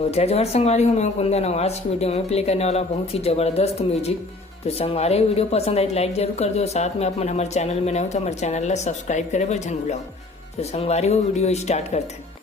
तो जय जवाहर संगवारी हूँ, मैं हूँ कुंदन। आज की वीडियो में प्ले करने वाला बहुत ही जबरदस्त म्यूजिक। तो संगवारी वीडियो पसंद आई लाइक जरूर कर दो, साथ में अपन हमारे चैनल में नए हो तो हमारे चैनल ला सब्सक्राइब करे पर झन भुलाओ। तो संगवारी वो वीडियो स्टार्ट करते हैं।